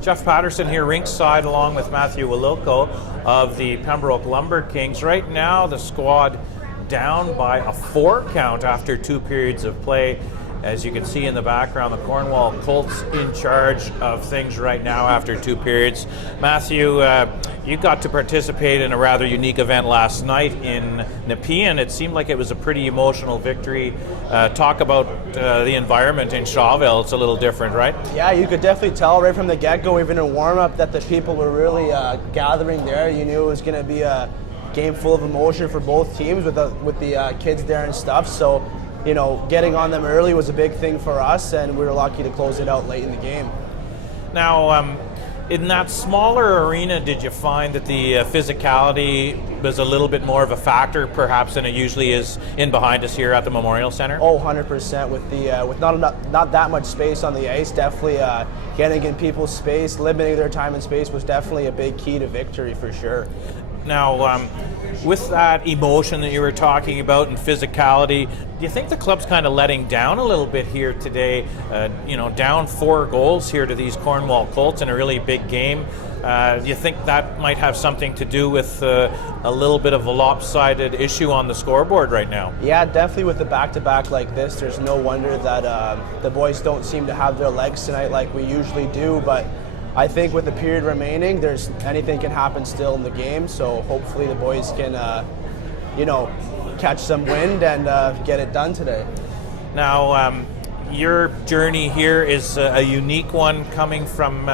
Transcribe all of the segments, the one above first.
Geoff Patterson here rinkside along with Matthew Wililko of the Pembroke Lumber Kings. Right now the squad down by a 4 count after 2 periods of play. As you can see in the background, the Cornwall Colts in charge of things right now after 2 periods. Matthew, you got to participate in a rather unique event last night in Nepean. It seemed like it was a pretty emotional victory. Talk about the environment in Shawville. It's a little different, right? Yeah, you could definitely tell right from the get-go, even in warm-up, that the people were really gathering there. You knew it was going to be a game full of emotion for both teams with the kids there and stuff. So, you know, getting on them early was a big thing for us, and we were lucky to close it out late in the game. Now, in that smaller arena, did you find that the physicality was a little bit more of a factor, perhaps, than it usually is in behind us here at the Memorial Centre? Oh, 100%. With not that much space on the ice, definitely getting in people's space, limiting their time and space was definitely a big key to victory for sure. Now, with that emotion that you were talking about and physicality, do you think the club's kind of letting down a little bit here today? Down 4 goals here to these Cornwall Colts in a really big game. Do you think that might have something to do with a little bit of a lopsided issue on the scoreboard right now? Yeah, definitely with the back-to-back like this, there's no wonder that the boys don't seem to have their legs tonight like we usually do, but I think with the period remaining, anything can happen still in the game, so hopefully the boys can, catch some wind and get it done today. Now, your journey here is a unique one coming from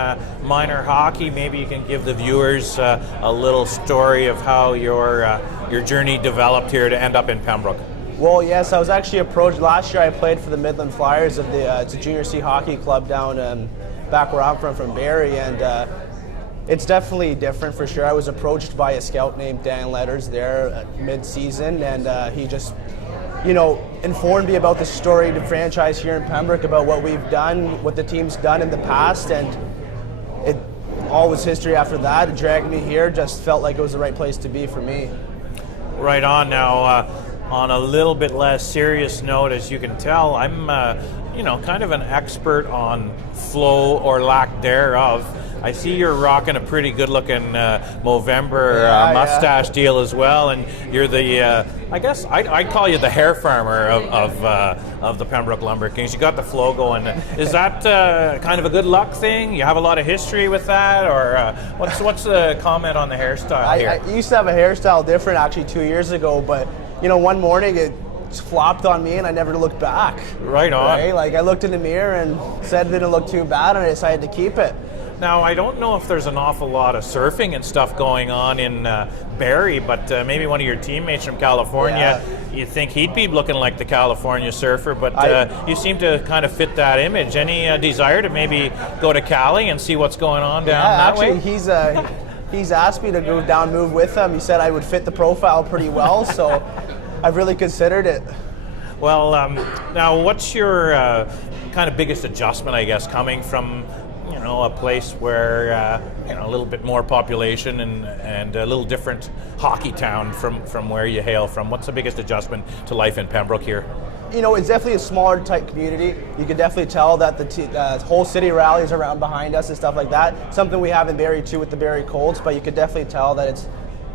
minor hockey. Maybe you can give the viewers a little story of how your journey developed here to end up in Pembroke. Well, yes, I was actually approached last year. I played for the Midland Flyers of it's a Jr.A hockey club down back where I'm from Barrie, and it's definitely different for sure. I was approached by a scout named Dan Letters there mid-season, and he just, informed me about the storied franchise here in Pembroke, about what we've done, what the team's done in the past, and it all was history after that. It dragged me here, just felt like it was the right place to be for me. Right on. Now, on a little bit less serious note, as you can tell, I'm kind of an expert on flow or lack thereof. I see you're rocking a pretty good-looking Movember mustache deal as well, and you're the, I guess I'd call you the hair farmer of the Pembroke Lumber Kings. You got the flow going. Is that kind of a good luck thing? You have a lot of history with that, or what's the comment on the hairstyle here? I used to have a hairstyle different actually 2 years ago, but one morning it flopped on me and I never looked back. Right on. Right? Like I looked in the mirror and said it didn't look too bad, and I decided to keep it. Now, I don't know if there's an awful lot of surfing and stuff going on in Barrie, but maybe one of your teammates from California, you think he'd be looking like the California surfer, but you seem to kind of fit that image. Any desire to maybe go to Cali and see what's going on down that way? Actually, he's asked me to go down, move with him. He said I would fit the profile pretty well, so I've really considered it. Well, now what's your kind of biggest adjustment, I guess, coming from a place where a little bit more population and a little different hockey town from where you hail from? What's the biggest adjustment to life in Pembroke here? It's definitely a smaller type community. You can definitely tell that the whole city rallies around behind us and stuff like that. Something we have in Barrie too with the Barrie Colts, but you could definitely tell that it's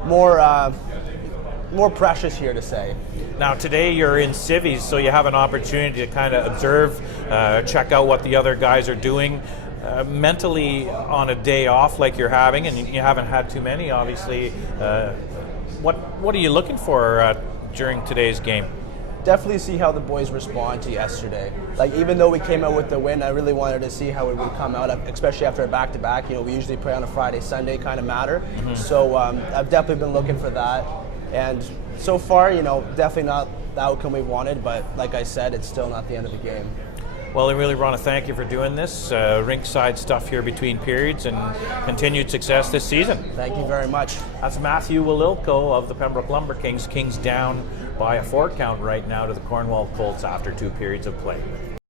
more precious here to say. Now today you're in civvies, so you have an opportunity to kind of observe, check out what the other guys are doing. Mentally on a day off like you're having, and you haven't had too many obviously, what are you looking for during today's game? Definitely see how the boys respond to yesterday. Like, even though we came out with the win, I really wanted to see how it would come out, especially after a back-to-back. We usually play on a Friday, Sunday kind of matter. Mm-hmm. So I've definitely been looking for that. And so far, definitely not the outcome we wanted, but like I said, it's still not the end of the game. Well, I really want to thank you for doing this, rinkside stuff here between periods, and continued success this season. Thank you very much. That's Matthew Wililko of the Pembroke Lumber Kings. Kings down by a 4 count right now to the Cornwall Colts after 2 periods of play.